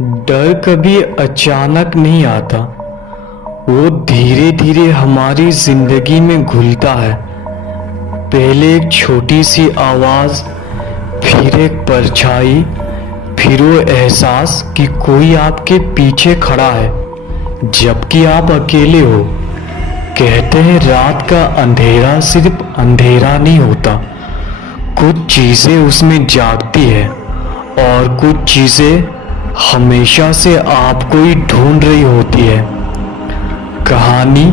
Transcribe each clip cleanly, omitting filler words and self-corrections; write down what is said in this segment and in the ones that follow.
डर कभी अचानक नहीं आता। वो धीरे धीरे हमारी जिंदगी में घुलता है। पहले एक छोटी सी आवाज, फिर एक परछाई, फिर वो एहसास कि कोई आपके पीछे खड़ा है जबकि आप अकेले हो। कहते हैं रात का अंधेरा सिर्फ अंधेरा नहीं होता, कुछ चीजें उसमें जागती है और कुछ चीजें हमेशा से आपको ही ढूंढ रही होती है। कहानी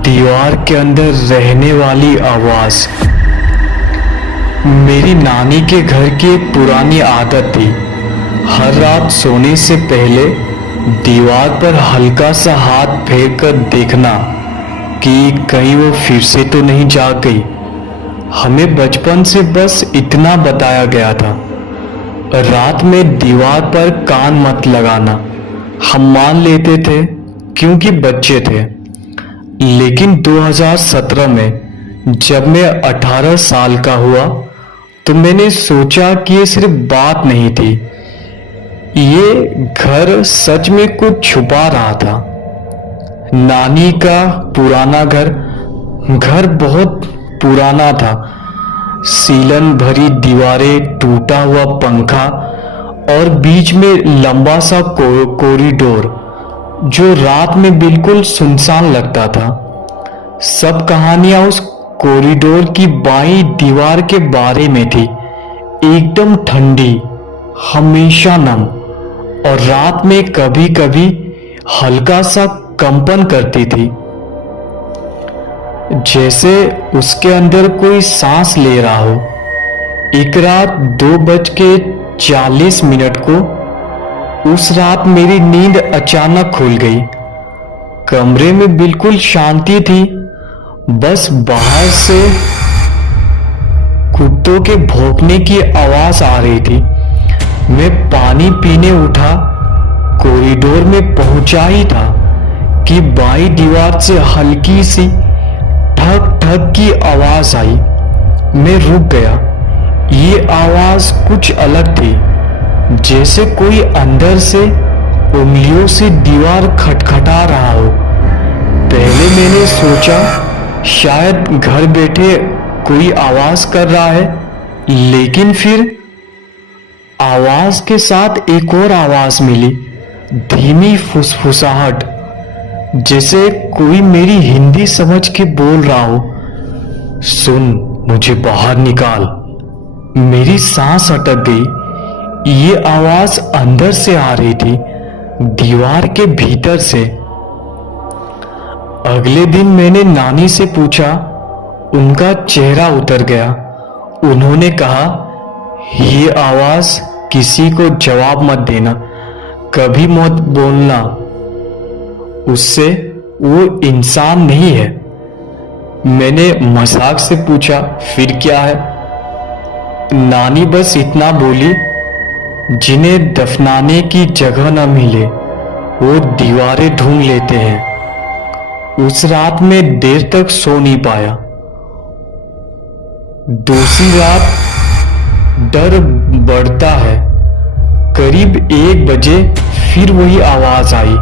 दीवार के अंदर रहने वाली आवाज। मेरी नानी के घर की एक पुरानी आदत थी, हर रात सोने से पहले दीवार पर हल्का सा हाथ फेर कर देखना कि कहीं वो फिर से तो नहीं जाग गई। हमें बचपन से बस इतना बताया गया था, रात में दीवार पर कान मत लगाना। हम मान लेते थे क्योंकि बच्चे थे। लेकिन 2017 में जब मैं 18 साल का हुआ तो मैंने सोचा कि ये सिर्फ बात नहीं थी, ये घर सच में कुछ छुपा रहा था। नानी का पुराना घर बहुत पुराना था। सीलन भरी दीवारें, टूटा हुआ पंखा और बीच में लंबा सा कॉरिडोर जो रात में बिल्कुल सुनसान लगता था। सब कहानियां उस कॉरिडोर की बाईं दीवार के बारे में थी, एकदम ठंडी, हमेशा नम, और रात में कभी कभी हल्का सा कंपन करती थी, जैसे उसके अंदर कोई सांस ले रहा हो। एक रात 2:40 को उस रात मेरी नींद अचानक खुल गई। कमरे में बिल्कुल शांति थी, बस बाहर से कुत्तों के भौंकने की आवाज आ रही थी। मैं पानी पीने उठा, कॉरिडोर में पहुंचा ही था कि बाईं दीवार से हल्की सी ठक ठक की आवाज आई। मैं रुक गया। ये आवाज कुछ अलग थी, जैसे कोई अंदर से उंगलियों से दीवार खटखटा रहा हो। पहले मैंने सोचा शायद घर बैठे कोई आवाज कर रहा है, लेकिन फिर आवाज के साथ एक और आवाज मिली, धीमी फुसफुसाहट, जैसे कोई मेरी हिंदी समझ के बोल रहा हो, सुन, मुझे बाहर निकाल। मेरी सांस अटक गई। ये आवाज अंदर से आ रही थी, दीवार के भीतर से। अगले दिन मैंने नानी से पूछा, उनका चेहरा उतर गया। उन्होंने कहा, ये आवाज किसी को जवाब मत देना, कभी मत बोलना उससे, वो इंसान नहीं है। मैंने मजाक से पूछा, फिर क्या है? नानी बस इतना बोली, जिन्हें दफनाने की जगह न मिले वो दीवारें ढूंढ लेते हैं। उस रात में देर तक सो नहीं पाया। दूसरी रात डर बढ़ता है। करीब 1 बजे फिर वही आवाज आई,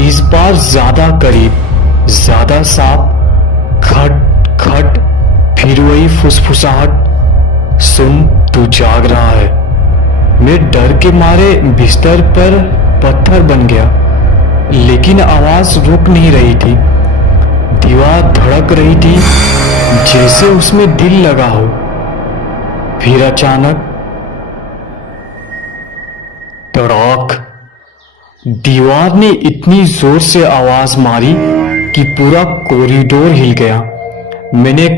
इस बार ज्यादा करीब, ज्यादा साफ, खट खट, फिर वही फुसफुसाहट, सुन, तू जाग रहा है। मैं डर के मारे बिस्तर पर पत्थर बन गया, लेकिन आवाज रुक नहीं रही थी। दीवार धड़क रही थी, जैसे उसमें दिल लगा हो। फिर अचानक तड़ाक, दीवार ने इतनी जोर से आवाज मारी कि पूरा कॉरिडोर हिल गया। मैंने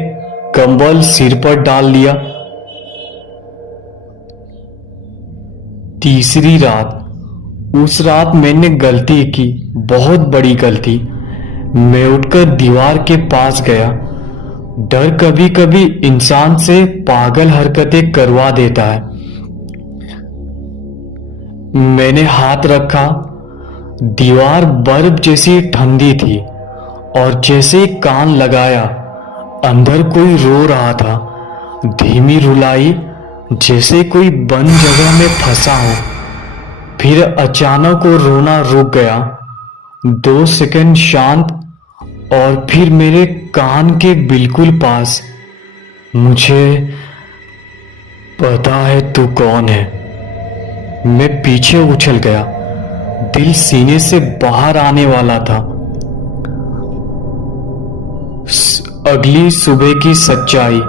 कंबल सिर पर डाल लिया। तीसरी रात, उस रात मैंने गलती की, बहुत बड़ी गलती। मैं उठकर दीवार के पास गया। डर कभी कभी इंसान से पागल हरकतें करवा देता है। मैंने हाथ रखा, दीवार बर्फ जैसी ठंडी थी, और जैसे ही कान लगाया, अंदर कोई रो रहा था, धीमी रुलाई, जैसे कोई बंद जगह में फंसा हो। फिर अचानक वो रोना रुक गया। 2 सेकंड शांत, और फिर मेरे कान के बिल्कुल पास, मुझे पता है तू कौन है। मैं पीछे उछल गया, दिल सीने से बाहर आने वाला था। अगली सुबह की सच्चाई।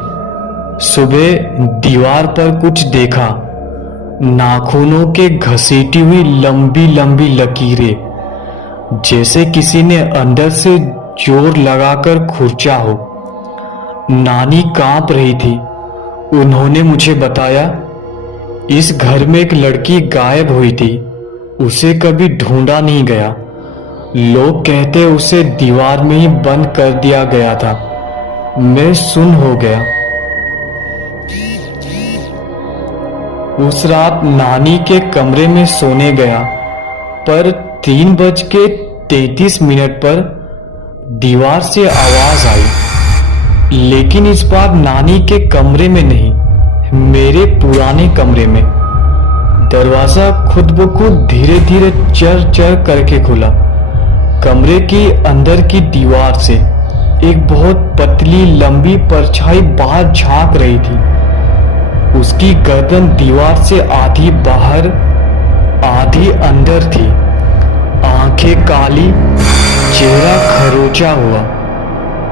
सुबह दीवार पर कुछ देखा, नाखूनों के घसीटी हुई लंबी लंबी लकीरें, जैसे किसी ने अंदर से जोर लगाकर खुरचा हो। नानी कांप रही थी। उन्होंने मुझे बताया, इस घर में एक लड़की गायब हुई थी, उसे कभी ढूंढा नहीं गया। लोग कहते उसे दीवार में ही बंद कर दिया गया था। मैं सुन्न हो गया। उस रात नानी के कमरे में सोने गया, पर 3:33 पर दीवार से आवाज आई। लेकिन इस बार नानी के कमरे में नहीं, मेरे पुराने कमरे में। दरवाजा खुद ब खुद धीरे धीरे चर चर करके खुला। कमरे की अंदर की दीवार से एक बहुत पतली लंबी परछाई बाहर झांक रही थी। उसकी गर्दन दीवार से आधी बाहर आधी अंदर थी। आंखें काली, चेहरा खरोचा हुआ,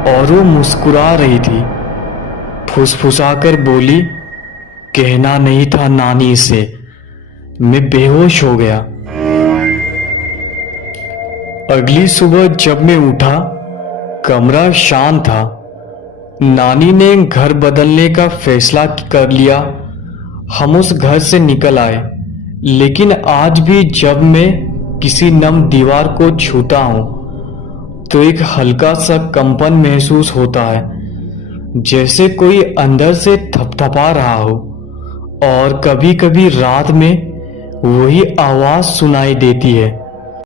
और वो मुस्कुरा रही थी। फुसफुसाकर बोली, कहना नहीं था नानी से। मैं बेहोश हो गया। अगली सुबह जब मैं उठा, कमरा शांत था। नानी ने घर बदलने का फैसला कर लिया। हम उस घर से निकल आए। लेकिन आज भी जब मैं किसी नम दीवार को छूता हूं, तो एक हल्का सा कंपन महसूस होता है, जैसे कोई अंदर से थपथपा रहा हो। और कभी कभी रात में वही आवाज सुनाई देती है,